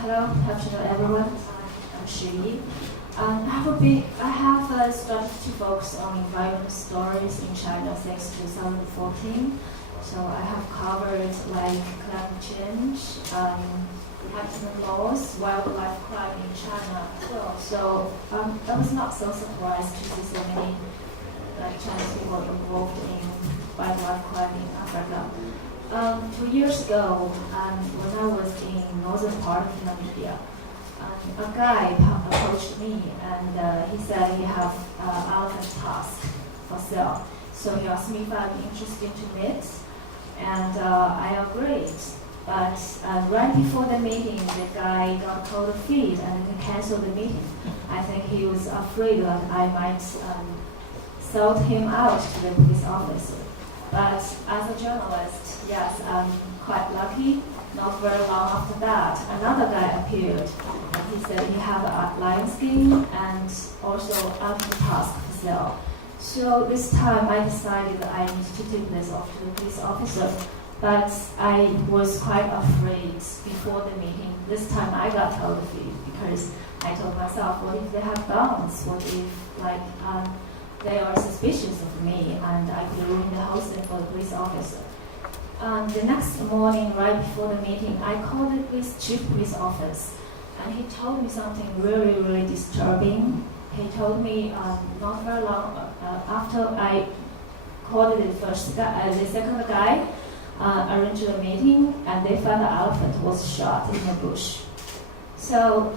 Hello, afternoon everyone. I'm Shi Yi. I have started to focus on environmental stories in China since 2014. So I have covered like climate change, habitat loss, wildlife crime in China as well. So I was not so surprised to see so many Chinese people involved in wildlife crime in Africa. 2 years ago, when I was in northern part of Namibia, a guy approached me and he said he have elephant tusk for sale. So he asked me if I'd be interested to meet, and I agreed. But right before the meeting, the guy got cold feet and he canceled the meeting. I think he was afraid that I might sold him out to the police officer. But as a journalist, yes, I'm quite lucky. Not very long after that, another guy appeared, and he said he had a lion skin and also elephant tusk for sale. So this time I decided that I need to take this off to the police officer, but I was quite afraid before the meeting. This time I got cold feet because I told myself, what if they have guns? What if they are suspicious of me and I could ruin the whole thing for the police officer? The next morning, right before the meeting, I called the chief police office, and he told me something really, really disturbing. He told me not very long after I called the second guy, arranged a meeting, and they found the elephant was shot in the bush. So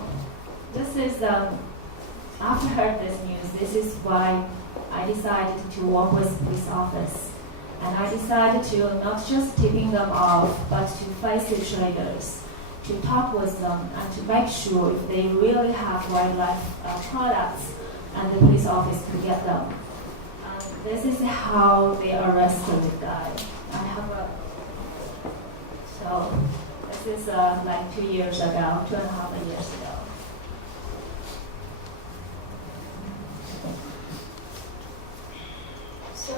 this is, after I heard this news, this is why I decided to work with the police office. And I decided to not just tipping them off, but to face the traders, to talk with them, and to make sure if they really have wildlife products, and the police office could get them. This is how they arrested the guy. So this is like 2 years ago, 2.5 years ago. So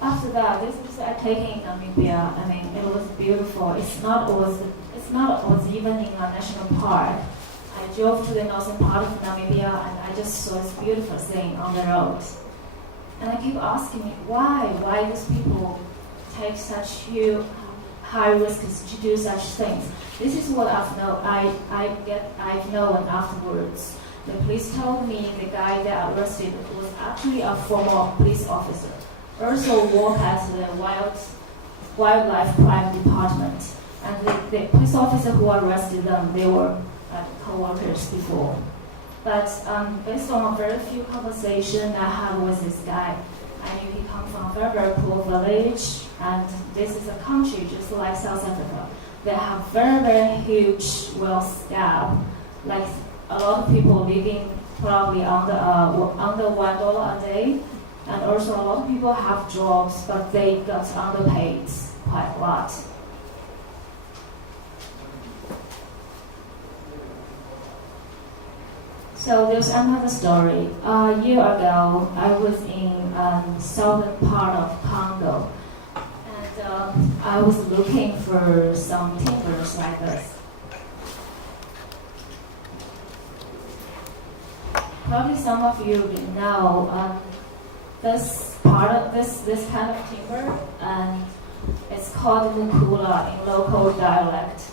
after that, this is taking Namibia. I mean, it was beautiful. It's not always even in a national park. I drove to the northern part of Namibia and I just saw this beautiful thing on the road. And I keep asking me why these people take such huge high risks to do such things. This is what I've known afterwards. The police told me the guy that arrested was actually a former police officer. Also work at the wildlife crime department, and the police officer who arrested them, they were co-workers before. But based on a very few conversations I had with this guy, I knew he comes from a very, very poor village, and this is a country just like South Africa. They have very, very huge wealth gap. Like a lot of people living probably under $1 a day. And also a lot of people have jobs, but they got underpaid quite a lot. So there's another story. A year ago, I was in southern part of Congo, and I was looking for some timbers like this. Probably some of you know this kind of timber, and it's called mukula in local dialect,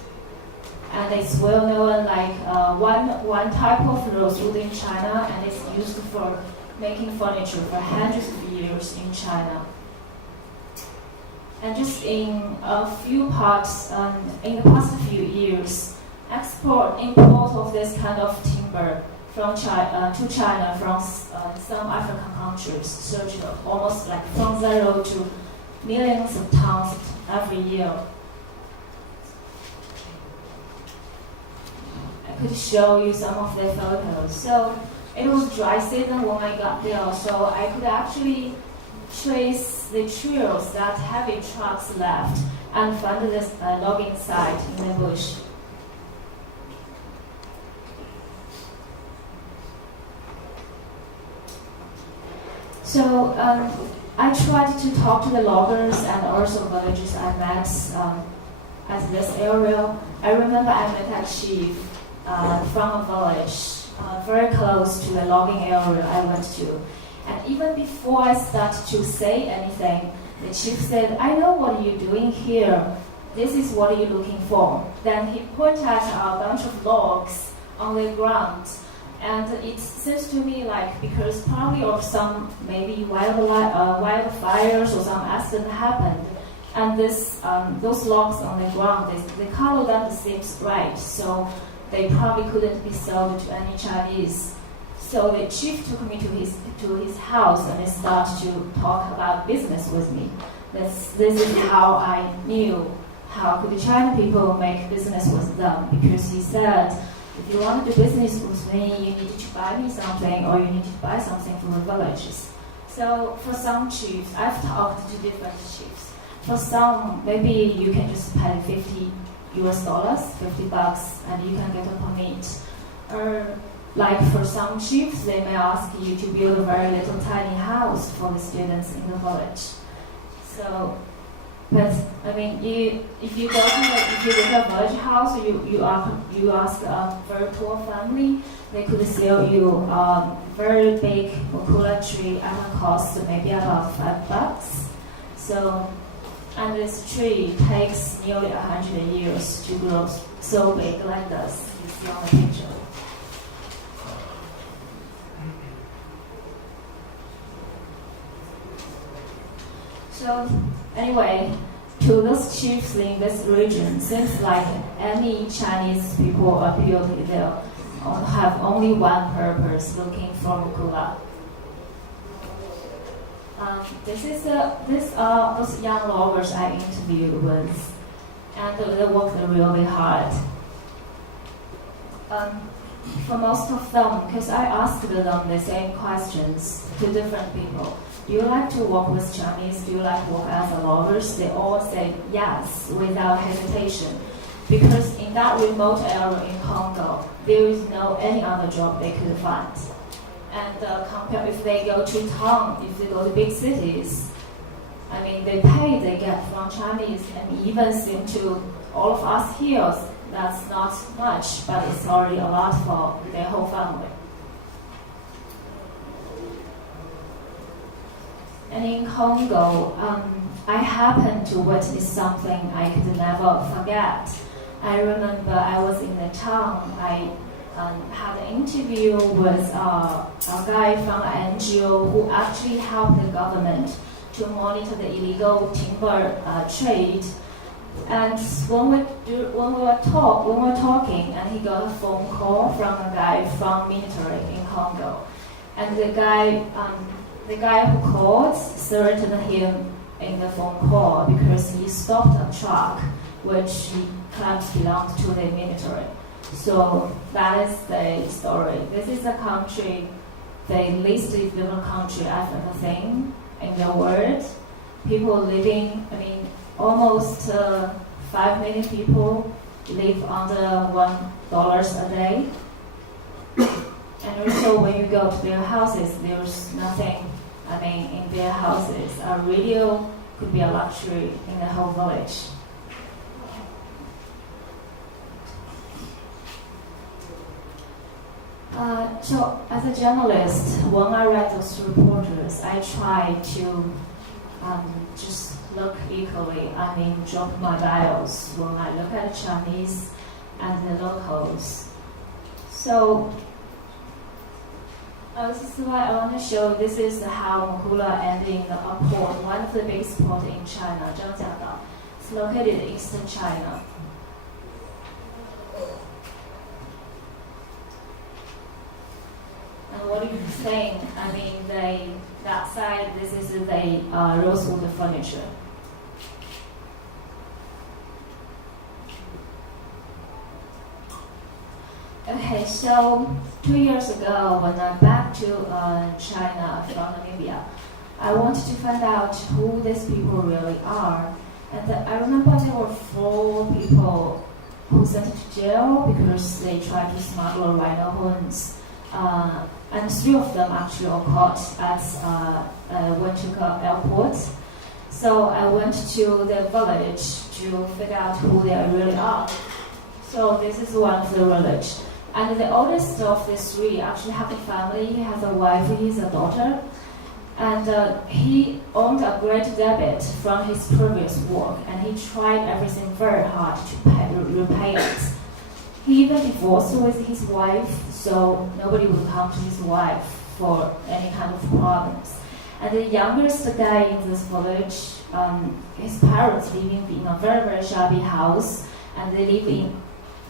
and it's well known like one type of rosewood in China, and it's used for making furniture for hundreds of years in China. And just in a few parts, in the past few years, import of this kind of timber from China to China from some African countries, surged almost like from 0 to millions of tons every year. I could show you some of the photos. So it was dry season when I got there, so I could actually trace the trails that heavy trucks left and find this logging site in the bush. So I tried to talk to the loggers and also villagers I met at this area, I remember I met a chief from a village very close to the logging area I went to. And even before I started to say anything, the chief said, I know what you're doing here. This is what you're looking for. Then he pointed at a bunch of logs on the ground. And it seems to me like because probably of some maybe wildfires or some accident happened, and those logs on the ground, the color doesn't seem right, so they probably couldn't be sold to any Chinese. So the chief took me to his house and he started to talk about business with me. This is how I knew how could the Chinese people make business with them, because he said, if you want to do business with me, you need to buy me something or you need to buy something from the villages. So for some chiefs, I've talked to different chiefs. For some, maybe you can just pay $50, $50, and you can get a permit. Or like for some chiefs, they may ask you to build a very little tiny house for the students in the village. So, but I mean, if you look at a village house, you ask a very poor family, they could sell you a very big mukula tree at a cost maybe about $5. So, and this tree takes nearly 100 years to grow so big like this. You see on the picture. So anyway, to those chiefs in this region, seems like any Chinese people appeal there have only one purpose, looking for mukula. These are those young loggers I interviewed with, and they worked really hard. For most of them, because I asked them the same questions to different people. Do you like to work with Chinese? Do you like to work as a loggers? They all say yes, without hesitation. Because in that remote area in Congo, there is no any other job they could find. And compare if they go to town, if they go to big cities, I mean, the pay they get from Chinese and even seem to all of us here, that's not much, but it's already a lot for their whole family. And in Congo, I happened to witness something I could never forget. I remember I was in the town. I had an interview with a guy from an NGO who actually helped the government to monitor the illegal timber trade. And when we were talking, and he got a phone call from a guy from military in Congo, and the guy who called threatened him in the phone call because he stopped a truck which he claims belonged to the military. So that is the story. This is a country, the least developed country I've ever seen in the world. People living, I mean, almost 5 million people live under $1 a day. And also when you go to their houses, there's nothing, I mean, in their houses. A radio could be a luxury in the whole village. So as a journalist, when I read those reporters, I try to just look equally. I mean, drop my bias when I look at the Chinese and the locals. So this is why I want to show, this is how mukula ended in a port, one of the biggest ports in China, Zhangjiadao. It's located in eastern China. And what do you think? I mean, that side, this is the rosewood furniture. Okay, so 2 years ago, when I'm back to China from Namibia, I wanted to find out who these people really are. And I remember there were 4 people who sent to jail because they tried to smuggle rhino horns. And 3 of them actually were caught at Winchika Airport. So I went to the village to figure out who they really are. So this is one of the village. And the oldest of the three actually have a family. He has a wife, he has a daughter. And he owned a great debt from his previous work, and he tried everything very hard to repay it. He even divorced with his wife, so nobody would come to his wife for any kind of problems. And the youngest guy in this village, his parents living in a very, very shabby house, and they live in,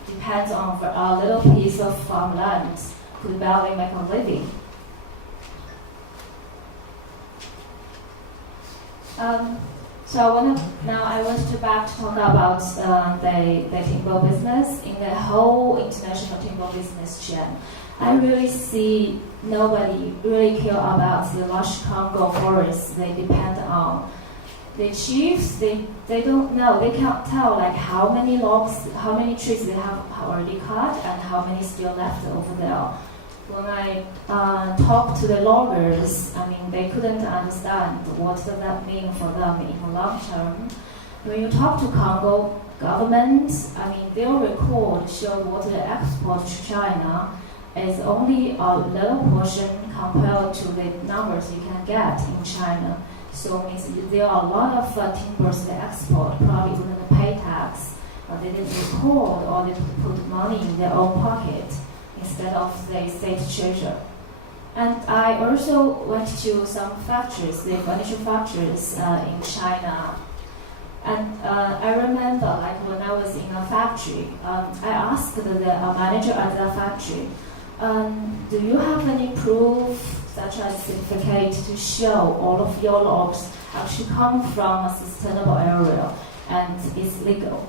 depends on a little piece of farmland, could barely make a living. So I want to back to talk about the timber business. In the whole international timber business chain, I really see nobody really care about the lush Congo forests they depend on. The chiefs, they don't know, they can't tell like how many logs, how many trees they have already cut and how many still left over there. When I talked to the loggers, they couldn't understand what does that mean for them in the long term. When you talk to Congo government, their record showed what they export to China is only a little portion compared to the numbers you can get in China. So it means there are a lot of timbers they export, probably wouldn't pay tax, but they didn't record or they put money in their own pocket instead of the state treasure. And I also went to some factories, the furniture factories in China. And I remember, when I was in a factory, I asked the manager at the factory, do you have any proof, such as certificate, to show all of your logs actually come from a sustainable area and it's legal?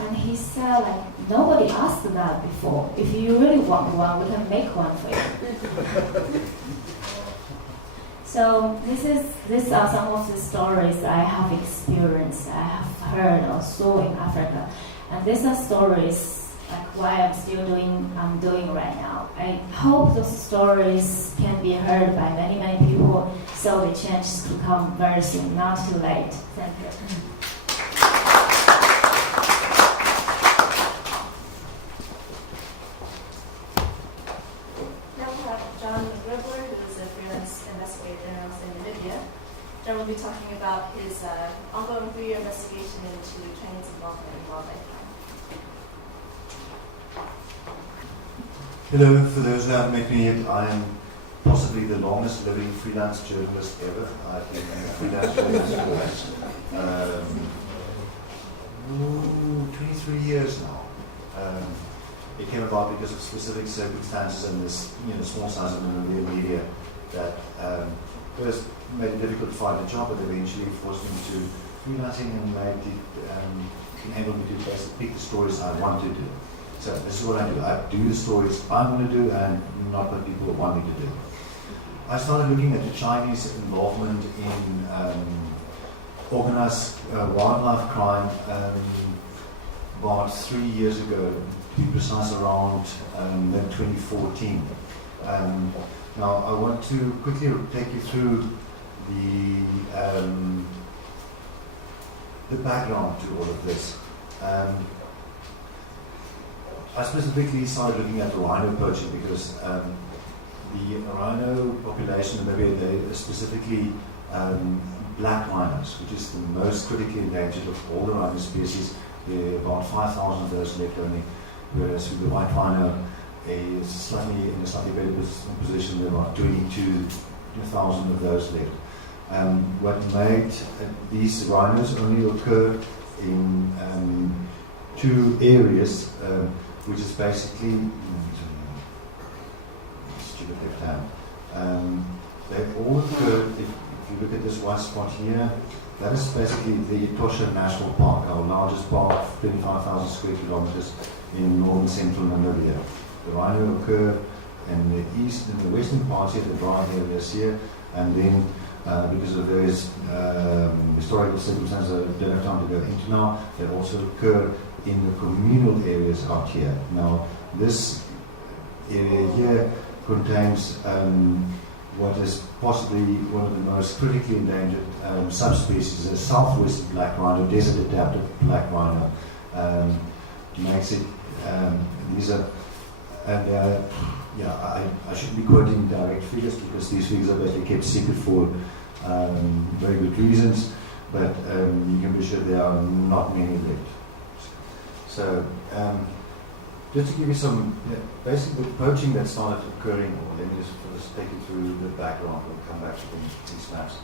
And he said, nobody asked that before. If you really want one, we can make one for you. So these are some of the stories I have experienced, I have heard or saw in Africa. And these are stories like why I'm doing right now. I hope those stories can be heard by many, many people so the change could come very soon, not too late. Thank you. Grobler, who is a freelance investigator in Namibia. John will be talking about his ongoing 3-year investigation into Chinese involvement in wildlife crime. Hello, for those who haven't met me yet, I am possibly the longest living freelance journalist ever. I've been a freelance journalist for 23 years now. It came about because of specific circumstances and this, small size of the media that first made it difficult to find a job, but eventually forced me to freelancing and enabled me to basically pick the stories I want to do. So this is what I do. I do the stories I want to do and not what people want me to do. I started looking at the Chinese involvement in organized wildlife crime about 3 years ago, to be precise, around mid-2014. Now, I want to quickly take you through the background to all of this. I specifically started looking at rhino poaching because the rhino population in Namibia, they specifically black rhinos, which is the most critically endangered of all the rhino species. There are about 5,000 of those left only, whereas with the white rhino is in a slightly better position. There are about 22,000 of those left. What made these rhinos only occur in 2 areas, which is basically stupid left hand. They all occur, if you look at this white spot here, that is basically the Etosha National Park, our largest park, 25,000 square kilometers in northern central Namibia. The rhino occur in the east, in the western parts here, the dry areas here, and then because of various historical circumstances I don't have time to go into now, they also occur in the communal areas out here. Now, this area here contains what is possibly one of the most critically endangered subspecies, a southwest black rhino, desert adapted black rhino. Makes it these are, and I shouldn't be quoting direct figures because these figures are basically kept secret for very good reasons, but you can be sure there are not many left. So, just to give you some, basically the poaching that started occurring, or let me just take you through the background, we'll come back to these maps.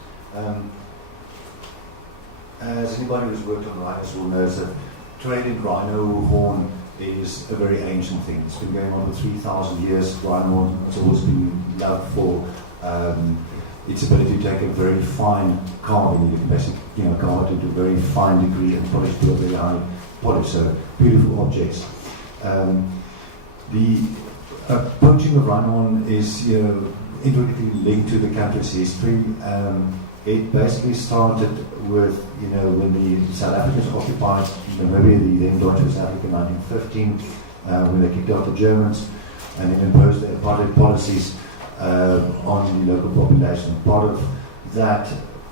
As anybody who's worked on rhinos will know that trade in rhino horn is a very ancient thing. It's been going on for 3,000 years. Rhino horn has always been loved for its ability to take a very fine carbon. You can basically carve it to a very fine degree and polish to a very high polish. So beautiful objects. The poaching of rhino horn is intricately linked to the country's history. It basically started with, when the South Africans occupied Namibia, the then Dutch West Africa in 1915, when they kicked out the Germans and then imposed their apartheid policies on the local population. Part of that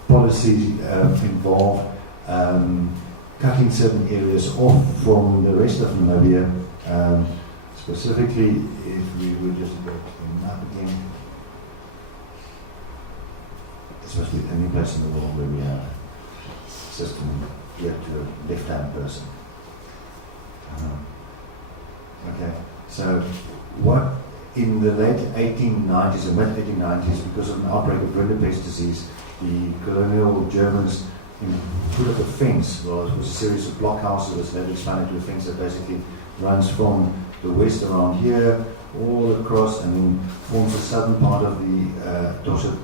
policy involved cutting certain areas off from the rest of Namibia. Specifically, if we would just go to the map again, especially any place in the world where we have a system here to a left-hand person. Okay, so what in the late 1890s and mid-1890s, because of an outbreak of rinderpest disease, the colonial Germans put up a fence. Well, it was a series of blockhouses that expanded to a fence that basically runs from the west around here all across and then forms the southern part of the Dorset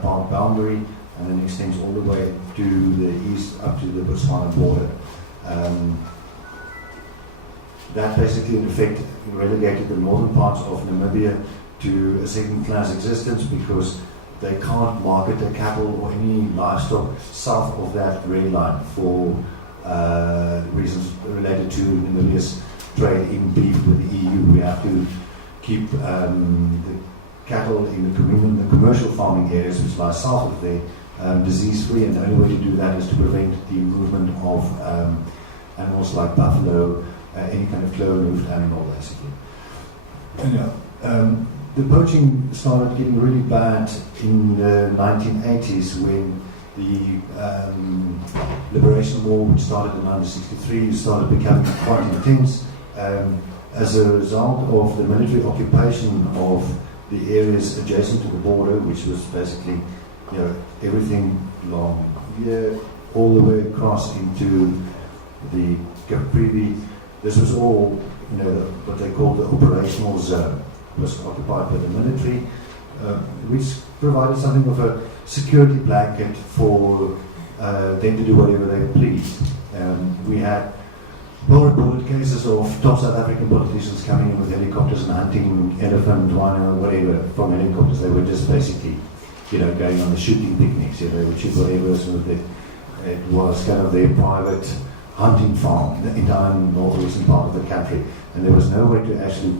Park boundary and then extends all the way to the east up to the Botswana border. That basically in effect relegated the northern parts of Namibia to a second-class existence because they can't market their cattle or any livestock south of that red line for reasons related to Namibia's trade in beef with the EU. We have to keep the cattle in the commercial farming areas which lie south of there disease-free, and the only way to do that is to prevent the movement of animals like buffalo, any kind of clone-hoofed animal, basically. The poaching started getting really bad in the 1980s when the Liberation War, which started in 1963, started becoming quite intense. As a result of the military occupation of the areas adjacent to the border, which was basically, everything along here, all the way across into the Caprivi. This was all, what they called the operational zone. It was occupied by the military, which provided something of a security blanket for them to do whatever they pleased. We had well-reported cases of top South African politicians coming in with helicopters and hunting elephant, rhino, whatever, from helicopters. They were just basically, going on the shooting picnics. They would shoot whatever. So it was kind of their private hunting farm, the entire northwestern part of the country. And there was no way to actually,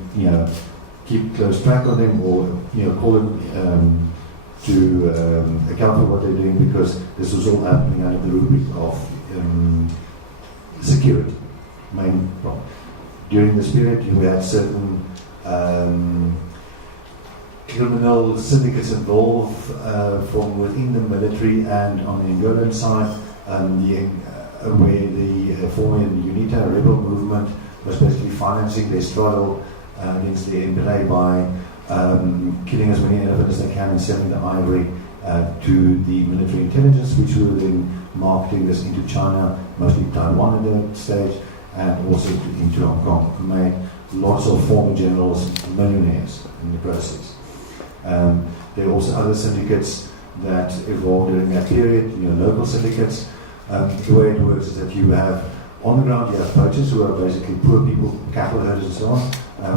keep close track of them or, call them to account for what they're doing, because this was all happening under the rubric of security. Main problem. During this period, we had certain criminal syndicates involved from within the military and on the Angolan side, where the former UNITA rebel movement was basically financing their struggle against the MPLA by killing as many elephants as they can and selling the ivory to the military intelligence, which were then marketing this into China, mostly Taiwan at that stage, and also into Hong Kong. Made lots of former generals millionaires in the process. There are also other syndicates that evolved during that period, local syndicates. The way it works is that you have, on the ground, you have poachers who are basically poor people, cattle herders and so on,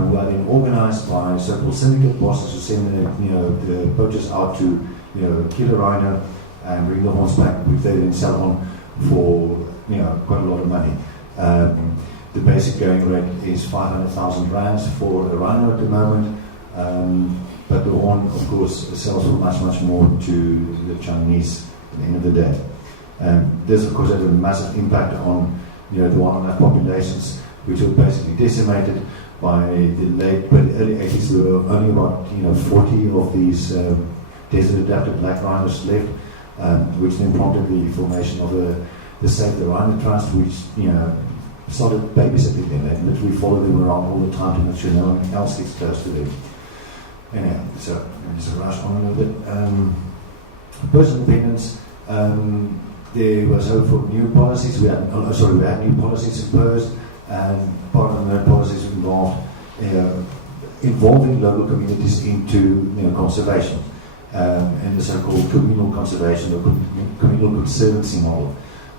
who are then organized by so-called syndicate bosses who send the poachers out to kill a rhino and bring the horns back, which they then sell on for quite a lot of money. The basic going rate is 500,000 rands for a rhino at the moment, but the horn, of course, sells for much, much more to the Chinese at the end of the day. This, of course, had a massive impact on the wildlife populations. which were basically decimated. By the early 80s, there were only about 40 of these desert-adapted black rhinos left, which then prompted the formation of the Save the Rhino Trust, which started babysitting them. They literally follow them around all the time to make sure no one else gets close to them. Anyhow, so let me just rush on a little bit. Post-independence, there was hope for new policies. We had new policies imposed, and part of the policies involving local communities into conservation, and the so-called communal conservation or communal conservancy model,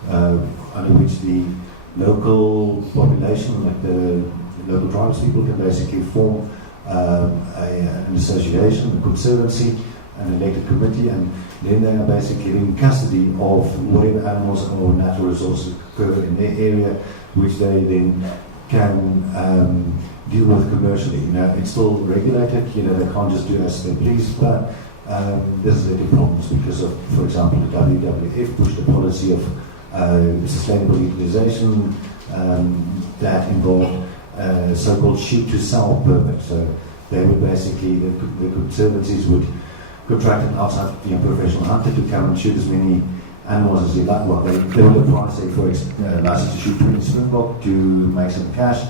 under which the local population, like the local tribes people, can basically form an association, a conservancy, an elected committee, and then they are basically in custody of whatever animals or natural resources occur in their area, which they then can deal with commercially. It's still regulated, they can't just do as they please, but this is the problems because of, for example, the WWF pushed a policy of sustainable utilization that involved so-called shoot-to-sell permit. So they would basically, the conservancies would contract an outside professional hunter to come and shoot as many animals as they like. Well, they will apply, say, for license to shoot 20 springbok to make some cash,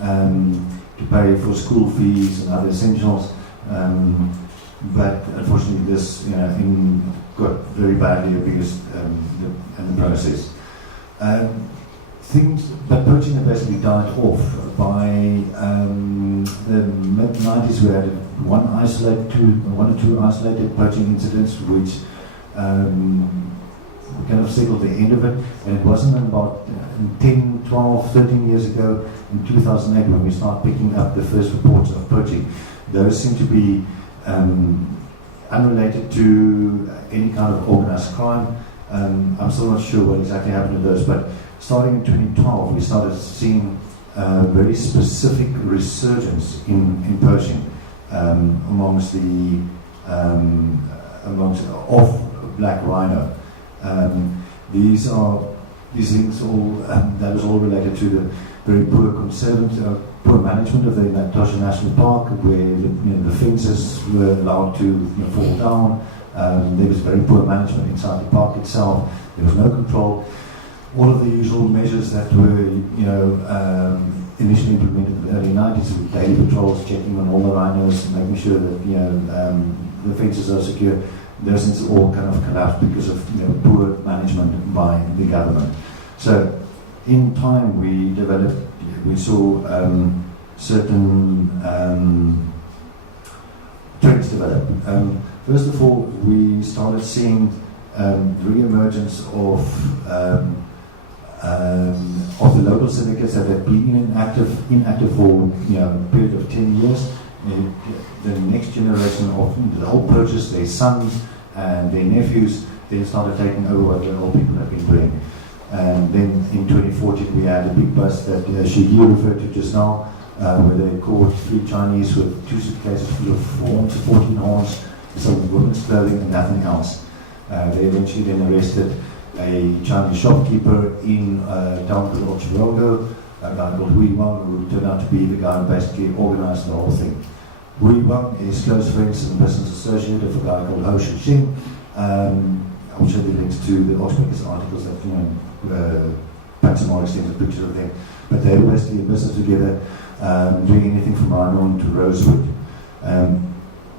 to pay for school fees and other essentials. But unfortunately, this got very badly abused in the process. But poaching had basically died off. By the mid-90s, we had one or two isolated poaching incidents, which we kind of settled the end of it. And it wasn't about 10, 12, 13 years ago, in 2008, when we started picking up the first reports of poaching. Those seem to be unrelated to any kind of organized crime. I'm still not sure what exactly happened to those, but starting in 2012, we started seeing very specific resurgence in poaching amongst black rhino. These things all that was all related to the very poor poor management of the Natosha National Park, where the fences were allowed to fall down. There was very poor management inside the park itself. There was no control. All of the usual measures that were initially implemented in the early 90s, with daily patrols, checking on all the rhinos, making sure that the fences are secure. Those things all kind of collapsed because of poor management by the government. So in time we saw certain trends develop. First of all, we started seeing re-emergence of the local syndicates that had been inactive for a period of 10 years. The next generation of the old poachers, their sons and their nephews, then started taking over what the old people have been doing. And then in 2014 we had a big bust that Shi Yi referred to just now, where they caught 3 Chinese with 2 suitcases full of horns, 14 horns, some women's clothing and nothing else. They eventually then arrested a Chinese shopkeeper in a town called Grobler, a guy called Hui Wang, who turned out to be the guy who basically organized the whole thing. Hui Wang is close friends and business associate of a guy called Ho Shi. I'll show you links to the Oxford articles that paint some more extensive pictures of them. But they were basically in business together, doing anything from rhino to rosewood.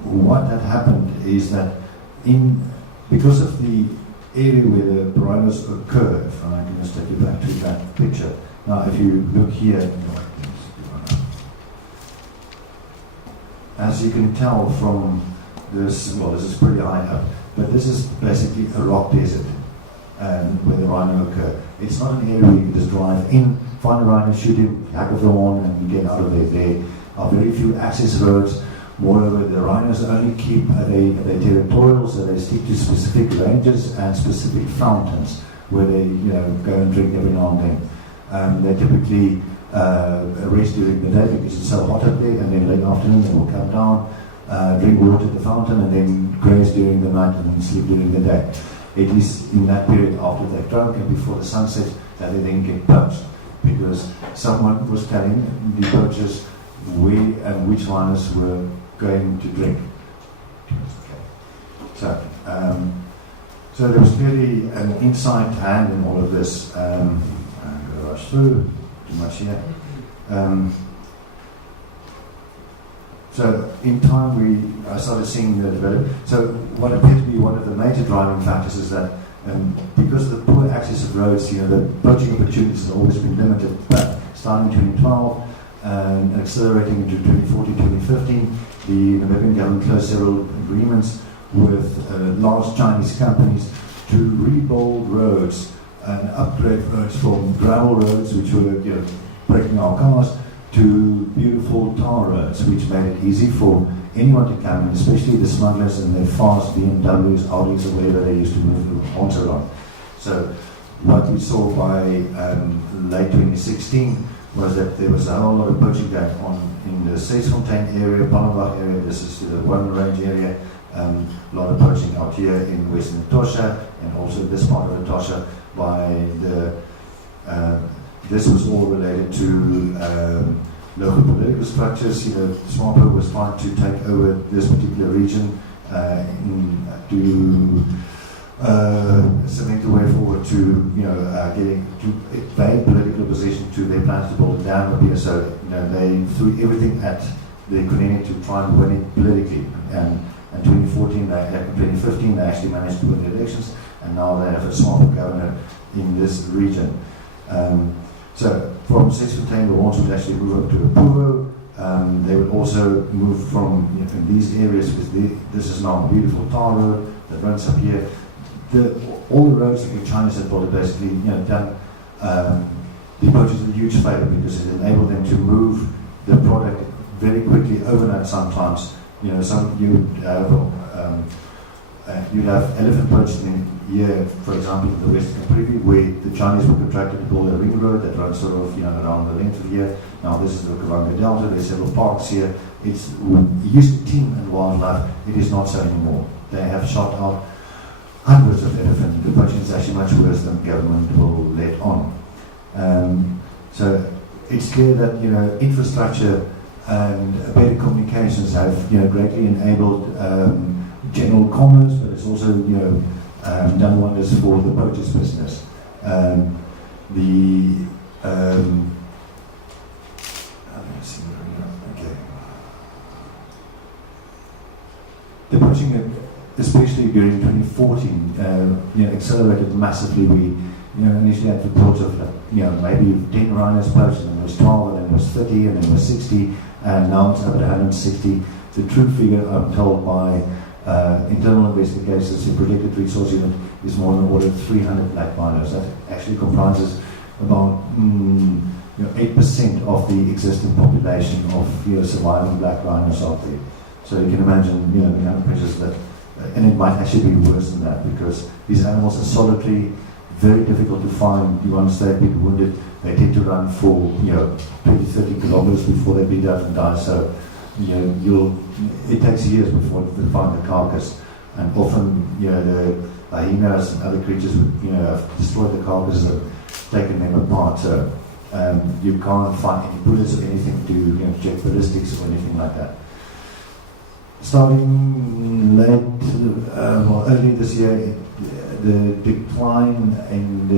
What had happened is that because of the area where the rhinos occur, if I can just take you back to that picture. Now, if you look here, as you can tell from this, well, this is pretty high up, but this is basically a rock desert where the rhino occur. It's not an area where you can just drive in, find a rhino, shoot him, hack off the horn, and get out of there. There are very few access roads. Moreover, the rhinos only keep they territorial, so they stick to specific ranges and specific fountains where they go and drink every now and then. They typically rest during the day because it's so hot up there, and then late afternoon they will come down, drink water at the fountain, and then graze during the night and then sleep during the day. It is in that period after they've drunk and before the sunset that they then get poached. because someone was telling the poachers where and which miners were going to drink. Okay. So there was clearly an inside hand in all of this. I'm going to rush through too much here. So in time I started seeing the development. So what appeared to be one of the major driving factors is that because of the poor access of roads, the poaching opportunities have always been limited. But starting in 2012 and accelerating into 2014, 2015, the Namibian government closed several agreements with large Chinese companies to rebuild roads and upgrade roads from gravel roads, which were breaking our cars, to beautiful tar roads, which made it easy for anyone to come in, especially the smugglers and their fast BMWs, Audis, or whatever they used to move on around. So what we saw by late 2016 was that there was a whole lot of poaching going on in the Seesfontein area, Palmbach area. This is the one range area. A lot of poaching out here in Western Etosha and also this part of Etosha by the this was all related to local political structures. SWAPO was trying to take over this particular region to cement the way forward to getting to evade political opposition to their plans to build a dam up here. So they threw everything at the Kunene to try and win it politically. And in 2015, they actually managed to win the elections, and now they have a SWAPO governor in this region. So from Seesfontein, the ones would actually move up to Apuro. They would also move from in these areas, because this is now a beautiful tar road that runs up here. All the roads that the Chinese had built basically done the poachers a huge favor, because it enabled them to move the product very quickly overnight sometimes. You'd have elephant poaching here, for example, in the Western Cape, where the Chinese were contracted to build a ring road that runs sort of around the length of here. Now this is the Kavanga Delta. There's several parks here. It used to teem in wildlife. It is not so anymore. They have shot out hundreds of elephants. The poaching is actually much worse than government will let on. So it's clear that infrastructure and better communications have greatly enabled general commerce, but it's also done wonders for the poachers business. The poaching, especially during 2014, accelerated massively. We initially had reports of maybe 10 rhinos poached, and then it was 12, and then it was 30, and then it was 60, and now it's up at 160. The true figure, I'm told by internal investigators in Protected Resource Unit, is more than the order of 300 black rhinos. That actually comprises about 8% of the existing population of surviving black rhinos out there. So you can imagine the kind of pressures that, and it might actually be worse than that, because these animals are solitary, very difficult to find. Once they've been wounded, they tend to run for 20, 30 kilometers before they bleed out and die. So it takes years before they find the carcass, and often the hyenas and other creatures would have destroyed the carcass and taken them apart. So you can't find any bullets or anything to check ballistics or anything like that. Starting early this year, the decline in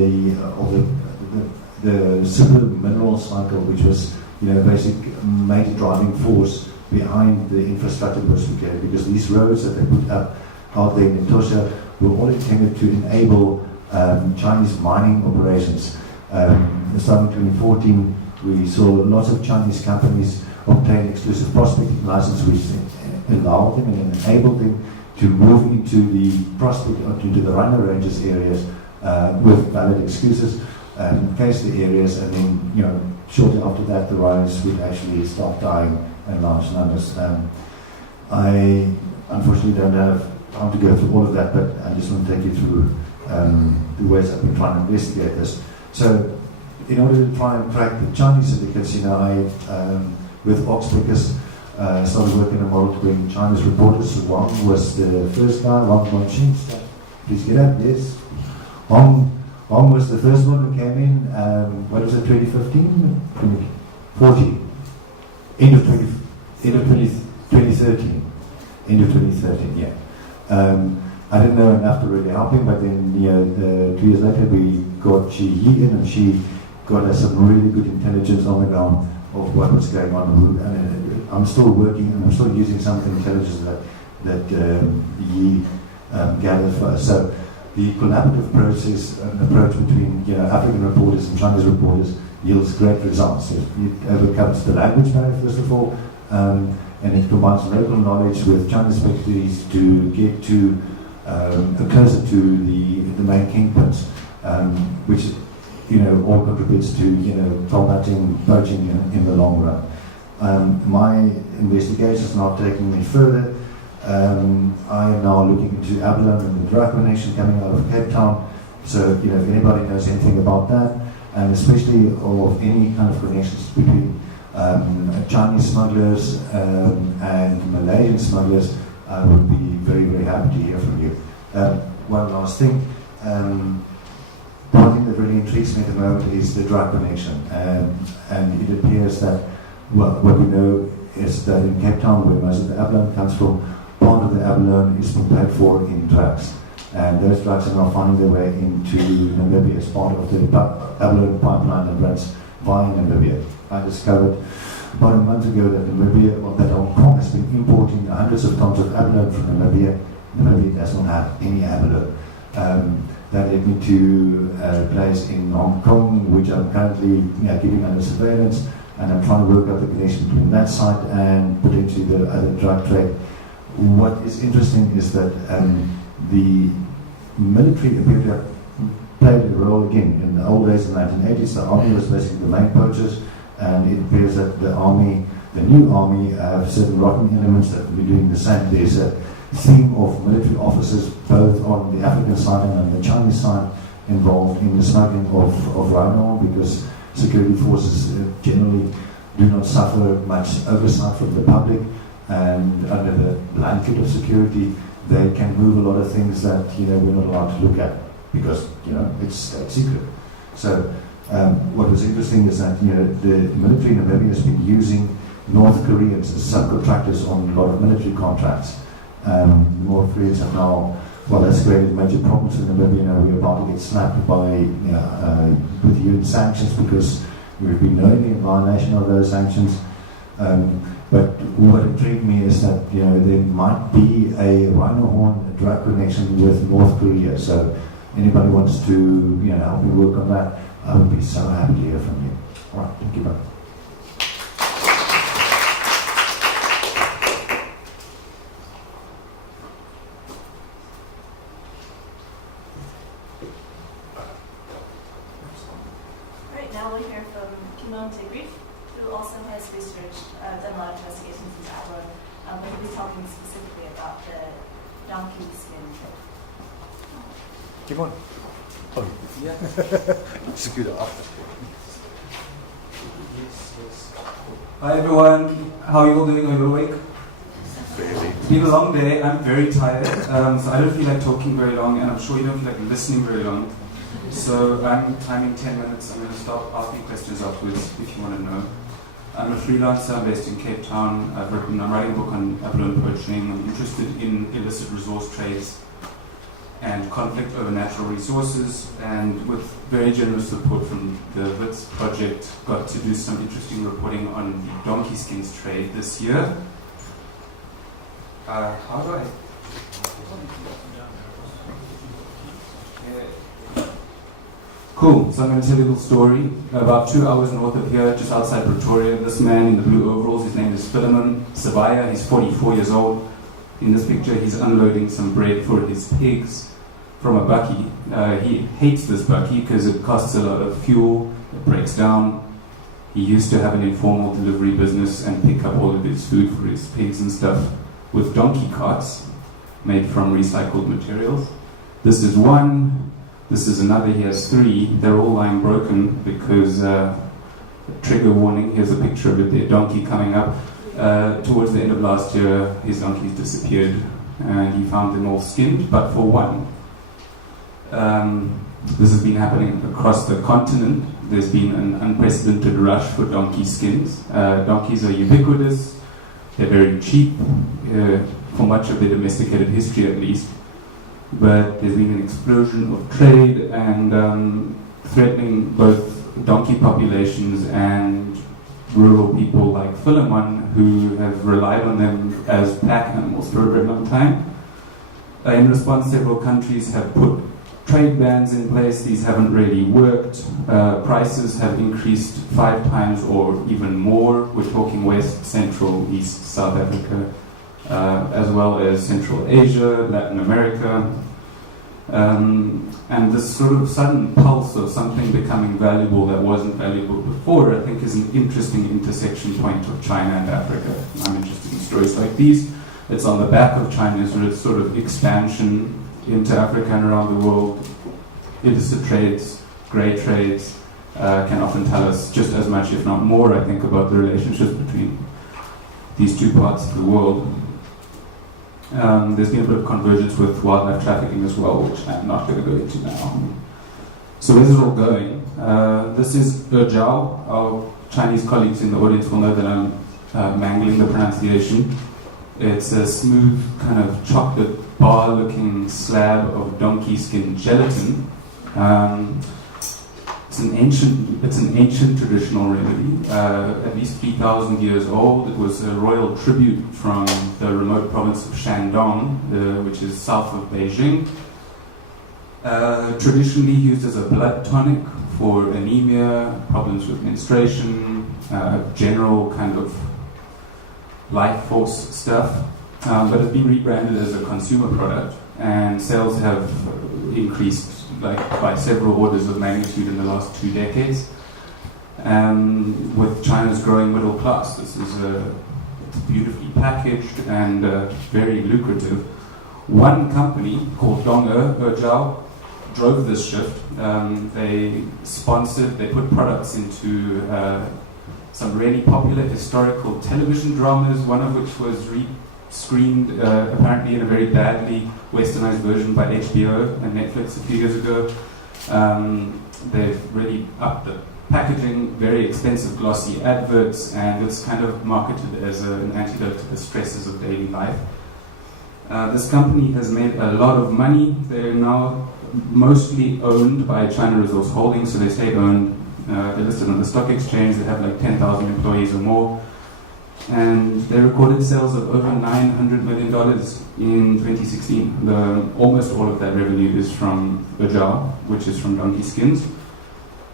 the super mineral cycle, which was basic major driving force behind the infrastructure diversification, because these roads that they put up out there in Etosha were all intended to enable Chinese mining operations. Starting 2014, we saw lots of Chinese companies obtain exclusive prospecting license, which allowed them and enabled them to move into into the rhino ranges areas with valid excuses, case the areas, and then shortly after that the rhinos would actually start dying in large numbers. I unfortunately don't have time to go through all of that, but I just want to take you through the ways I've been trying to investigate this. So in order to try and crack the Chinese syndicates, I with Oxpeckers started working on a model to bring Chinese reporters. So Wang was the first guy, Wang Wanqing. Please get up, yes. Wang One was the first one who came in, what was it, 2015? 2014. End of 2013. End of 2013, yeah. I didn't know enough to really help him, but then 2 years later we got Shi Yi in, and she got us some really good intelligence on the ground of what was going on. And I'm still working, and I'm still using some of the intelligence that Yi gathered for us. So the collaborative process and approach between African reporters and Chinese reporters yields great results. It overcomes the language barrier, first of all, and it combines local knowledge with Chinese expertise to get to closer to the main kingpins, which all contributes to combating poaching in the long run. My investigation is now taking me further. I am now looking into abalone and the drug connection coming out of Cape Town. So if anybody knows anything about that, and especially of any kind of connections between Chinese smugglers and Malaysian smugglers, I would be very, very happy to hear from you. One last thing. One thing that really intrigues me at the moment is the drug connection. And it appears that what we know is that in Cape Town, where most of the abalone comes from, part of the abalone is being paid for in drugs. And those drugs are now finding their way into Namibia as part of the abalone pipeline that runs via Namibia. I discovered about a month ago that Hong Kong has been importing hundreds of tons of abalone from Namibia. Namibia does not have any abalone. That led me to a place in Hong Kong, which I'm currently keeping under surveillance, and I'm trying to work out the connection between that site and potentially the other drug trade. What is interesting is that the military appear to have played a role again. In the old days, in the 1980s, the army was basically the main poachers, and it appears that the new army, have certain rotten elements that will be doing the same. There's a theme of military officers, both on the African side and on the Chinese side, involved in the smuggling of rhino, because security forces generally do not suffer much oversight from the public, and under the blanket of security, they can move a lot of things that we're not allowed to look at because it's state secret. So what was interesting is that the military in Namibia has been using North Koreans as subcontractors on a lot of military contracts. North Koreans have now, that's created major problems in Namibia. We're about to get slapped by with UN sanctions because we've been knowing the violation of those sanctions. But what intrigued me is that there might be a rhino horn drug connection with North Korea. So anybody wants to help me work on that, I would be so happy to hear from you. All right, thank you very much. Now we'll hear from Kimon de Greef, who also has done a lot of investigations into abalone, but he'll be talking specifically about the donkey skin trade. Kimon. Oh, yeah. Hi everyone, how are you all doing? Are you awake? It's been a long day, I'm very tired, so I don't feel like talking very long, and I'm sure you don't feel like listening very long. So I'm timing 10 minutes. I'm going to stop asking questions afterwards if you want to know. I'm a freelancer based in Cape Town. I'm writing a book on abalone poaching. I'm interested in illicit resource trades and conflict over natural resources, and with very generous support from the Wits project, got to do some interesting reporting on the donkey skins trade this year. How do I... Cool, so I'm going to tell you a little story. About 2 hours north of here, just outside Pretoria, this man in the blue overalls, his name is Philemon Sabaya, he's 44 years old. In this picture, he's unloading some bread for his pigs from a bakkie. He hates this bakkie because it costs a lot of fuel, it breaks down. He used to have an informal delivery business and pick up all of his food for his pigs and stuff with donkey carts made from recycled materials. This is one. This is another. He has 3. They're all lying broken because, trigger warning, here's a picture of it, their donkey coming up. Towards the end of last year, his donkeys disappeared and he found them all skinned, but for one. This has been happening across the continent. There's been an unprecedented rush for donkey skins. Donkeys are ubiquitous, they're very cheap, for much of their domesticated history at least. But there's been an explosion of trade and threatening both donkey populations and rural people like Philemon, who have relied on them as pack animals for a very long time. In response, several countries have put trade bans in place. These haven't really worked. Prices have increased 5 times or even more. We're talking West, Central, East, South Africa, as well as Central Asia, Latin America. And this sort of sudden pulse of something becoming valuable that wasn't valuable before, I think, is an interesting intersection point of China and Africa. I'm interested in stories like these. It's on the back of China's sort of expansion into Africa and around the world. Illicit trades, grey trades, can often tell us just as much, if not more, I think, about the relationships between these two parts of the world. There's been a bit of convergence with wildlife trafficking as well, which I'm not going to go into now. So where's it all going? This is Jiao. Our Chinese colleagues in the audience will know that I'm mangling the pronunciation. It's a smooth, kind of chocolate bar-looking slab of donkey skin gelatin. It's an ancient traditional remedy, at least 3,000 years old. It was a royal tribute from the remote province of Shandong, which is south of Beijing. Traditionally used as a blood tonic for anemia, problems with menstruation, general kind of life force stuff. But it's been rebranded as a consumer product, and sales have increased by several orders of magnitude in the last 2 decades. With China's growing middle class, this is beautifully packaged and very lucrative. One company called Jiao drove this shift. They put products into some really popular historical television dramas, one of which was screened apparently in a very badly westernized version by HBO and Netflix a few years ago. They've really upped the packaging, very expensive glossy adverts, and it's kind of marketed as an antidote to the stresses of daily life. This company has made a lot of money. They're now mostly owned by China Resource Holdings, so they stay owned. They're listed on the stock exchange. They have like 10,000 employees or more. And they recorded sales of over $900 million in 2016. Almost all of that revenue is from Jiao, which is from donkey skins.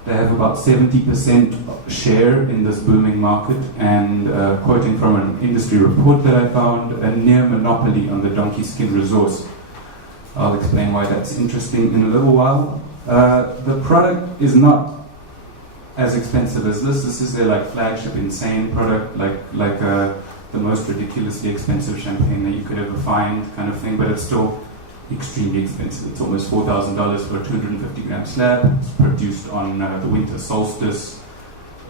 They have about 70% share in this booming market, and quoting from an industry report that I found, a near monopoly on the donkey skin resource. I'll explain why that's interesting in a little while. The product is not as expensive as this. This is their flagship insane product, the most ridiculously expensive champagne that you could ever find, kind of thing. But it's still extremely expensive. It's almost $4,000 for a 250 gram slab. It's produced on the winter solstice,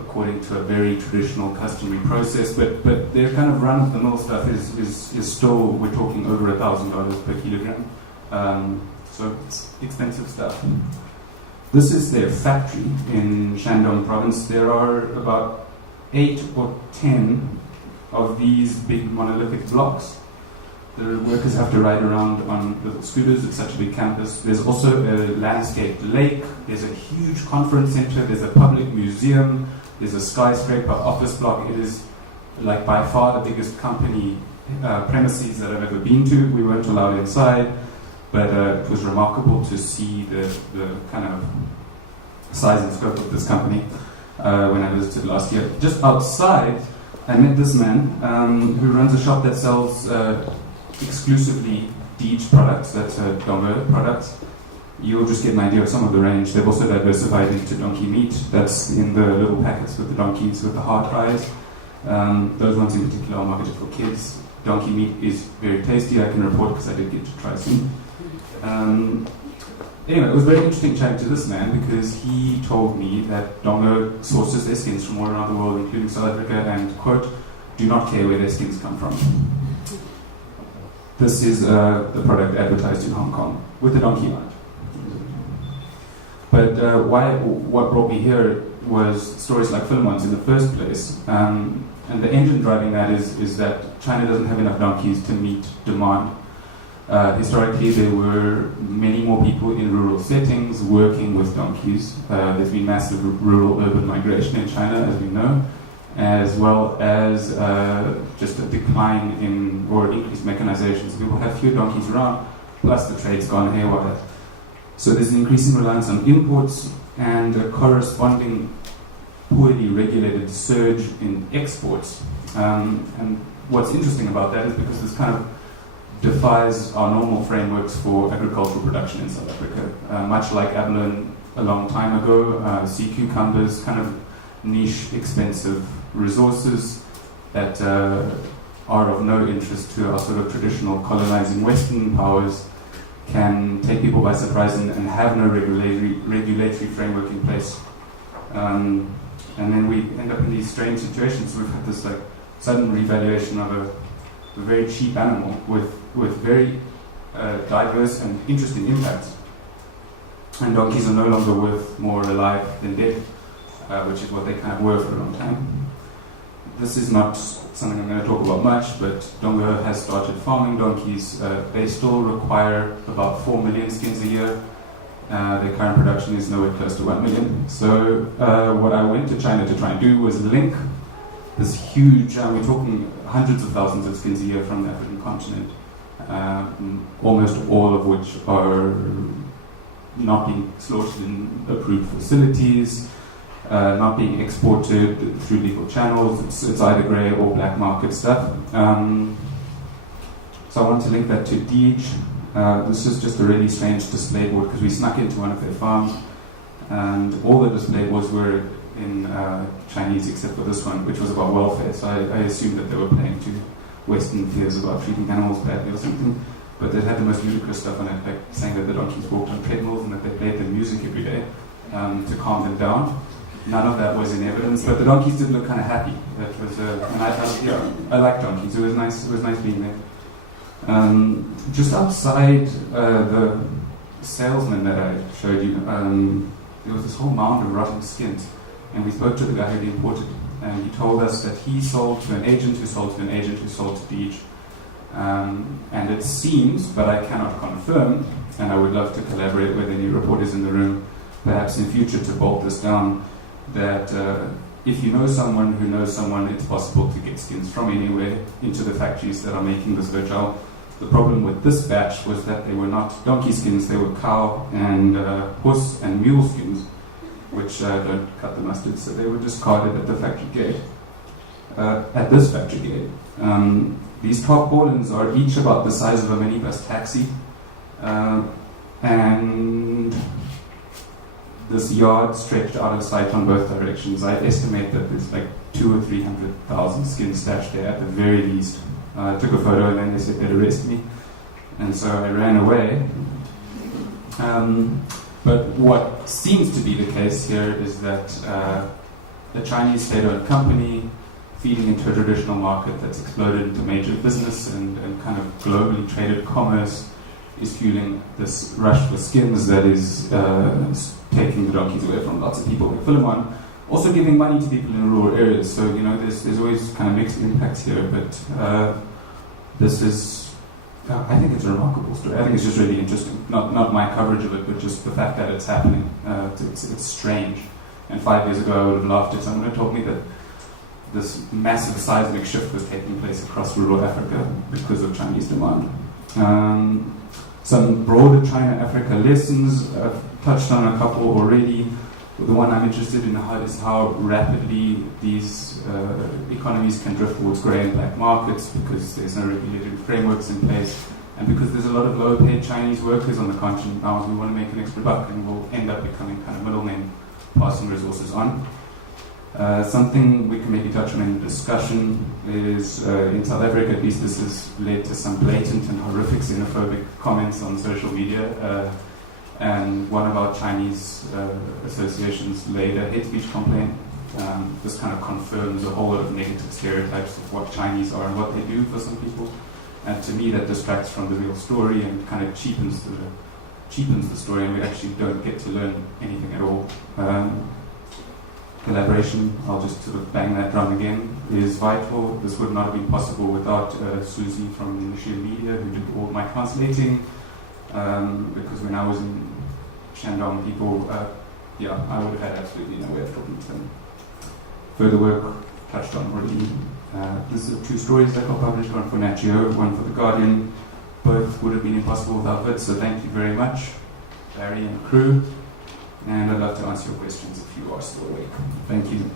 according to a very traditional customary process. But their kind of run-of-the-mill stuff is still, we're talking over $1,000 per kilogram. So it's expensive stuff. This is their factory in Shandong province. There are about 8 or 10 of these big monolithic blocks. The workers have to ride around on little scooters. It's such a big campus. There's also a landscaped lake. There's a huge conference center. There's a public museum. There's a skyscraper office block. It is by far the biggest company premises that I've ever been to. We weren't allowed inside. But it was remarkable to see the kind of size and scope of this company when I visited last year. Just outside, I met this man who runs a shop that sells exclusively Deej products, that's Grobler products. You'll just get an idea of some of the range. They've also diversified into donkey meat. That's in the little packets with the donkeys with the heart eyes. Those ones in particular are marketed for kids. Donkey meat is very tasty, I can report, because I did get to try some. Anyway, it was very interesting chatting to this man, because he told me that Dongo sources their skins from all around the world, including South Africa, and, quote, do not care where their skins come from. This is the product advertised in Hong Kong, with the donkey on it. But what brought me here was stories like Philemon's in the first place. And the engine driving that is that China doesn't have enough donkeys to meet demand. Historically, there were many more people in rural settings working with donkeys. There's been massive rural-urban migration in China, as we know, as well as just a decline in or increased mechanization. So people have fewer donkeys around, plus the trade's gone haywire. So there's an increasing reliance on imports and a corresponding poorly regulated surge in exports. And what's interesting about that is because this kind of defies our normal frameworks for agricultural production in South Africa. Much like abalone a long time ago, sea cucumbers, kind of niche, expensive resources that are of no interest to our sort of traditional colonizing Western powers, can take people by surprise and have no regulatory framework in place. And then we end up in these strange situations. We've had this like sudden revaluation of a very cheap animal with very diverse and interesting impacts. And donkeys are no longer worth more alive than dead, which is what they kind of were for a long time. This is not something I'm going to talk about much, but Dongo has started farming donkeys. They still require about 4 million skins a year. Their current production is nowhere close to 1 million. So what I went to China to try and do was link this huge, we're talking hundreds of thousands of skins a year from the African continent, almost all of which are not being slaughtered in approved facilities, not being exported through legal channels. It's either grey or black market stuff. So I want to link that to Deej. This is just a really strange display board because we snuck into one of their farms, and all the display boards were in Chinese except for this one, which was about welfare. So I assumed that they were playing to Western fears about treating animals badly or something. But they had the most ludicrous stuff on it, like saying that the donkeys walked on treadmills and that they played their music every day to calm them down. None of that was in evidence, but the donkeys did look kind of happy. That was, and I like donkeys. It was nice. It was nice being there. Just outside the salesman that I showed you, there was this whole mound of rotting skins, and we spoke to the guy who imported, and he told us that he sold to an agent who sold to an agent who sold to Deej. And it seems, but I cannot confirm, and I would love to collaborate with any reporters in the room, perhaps in future to bolt this down, that if you know someone who knows someone, it's possible to get skins from anywhere into the factories that are making this virgil. The problem with this batch was that they were not donkey skins, they were cow and horse and mule skins, which don't cut the mustard, so they were discarded at the factory gate. At this factory gate. These tarpaulins are each about the size of a minibus taxi, and this yard stretched out of sight on both directions. I estimate that there's like 200,000 or 300,000 skins stashed there at the very least. I took a photo and then they said they'd arrest me, and so I ran away. But what seems to be the case here is that the Chinese state-owned company feeding into a traditional market that's exploded into major business and kind of globally traded commerce is fueling this rush for skins that is taking the donkeys away from lots of people like Philemon, also giving money to people in rural areas. So, you know, there's always kind of mixed impacts here, but this is, I think it's a remarkable story. I think it's just really interesting. Not my coverage of it, but just the fact that it's happening. It's strange. And 5 years ago I would have laughed if someone had told me that this massive seismic shift was taking place across rural Africa because of Chinese demand. Some broader China-Africa lessons, I've touched on a couple already. The one I'm interested in is how rapidly these economies can drift towards grey and black markets because there's no regulatory frameworks in place, and because there's a lot of low-paid Chinese workers on the continent now who want to make an extra buck and will end up becoming kind of middlemen passing resources on. Something we can maybe touch on in the discussion is, in South Africa at least, this has led to some blatant and horrific xenophobic comments on social media, and one of our Chinese associations laid a hate speech complaint. This kind of confirms a whole lot of negative stereotypes of what Chinese are and what they do for some people, and to me that distracts from the real story and kind of cheapens cheapens the story, and we actually don't get to learn anything at all. Collaboration, I'll just sort of bang that drum again, is vital. This would not have been possible without Susie from Shi Yi, who did all my translating, because when I was in Shandong, people, I would have had absolutely no way of talking to them. Further work touched on already. This is 2 stories that got published, one for Nat Geo, one for The Guardian. Both would have been impossible without Wits, so thank you very much, Barry and crew. And I'd love to answer your questions if you are still awake. Thank you.